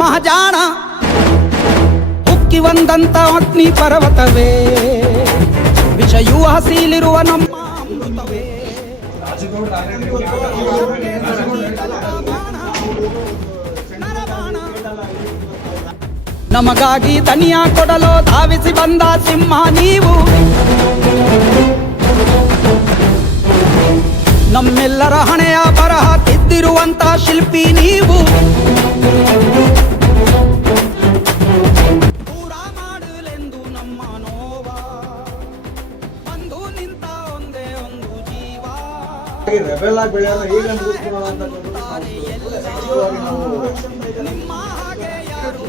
ಮಹಾಜಾಣ ಉಕ್ಕಿ ಬಂದಂತ ಅಗ್ನಿ ಪರ್ವತವೇ, ವಿಷಯೂ ಹಸಿಲಿರುವ ನಮ್ಮ ಅಮೃತವೇ. ನಮಗಾಗಿ ದನಿಯ ಕೊಡಲು ಧಾವಿಸಿ ಬಂದ ಸಿಂಹ ನೀವು, ನಮ್ಮೆಲ್ಲರ ಹಣೆಯ ಬರಹ ತಿದ್ದಿರುವಂತ ಶಿಲ್ಪಿ ನೀವು. ದೂರ ಮಾಡಲೆಂದು ನಮ್ಮ ನೋವ ಬಂದು ನಿಂತ ಒಂದೇ ಒಂದು ಜೀವ. ನಿಮ್ಮ ಹಾಗೆ ಯಾರು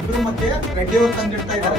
ಇಬ್ರು ಮತ್ತೆ ರೆಡ್ಡಿ ಅವರು ತಂದಿಡ್ತಾ ಇದ್ದಾರೆ.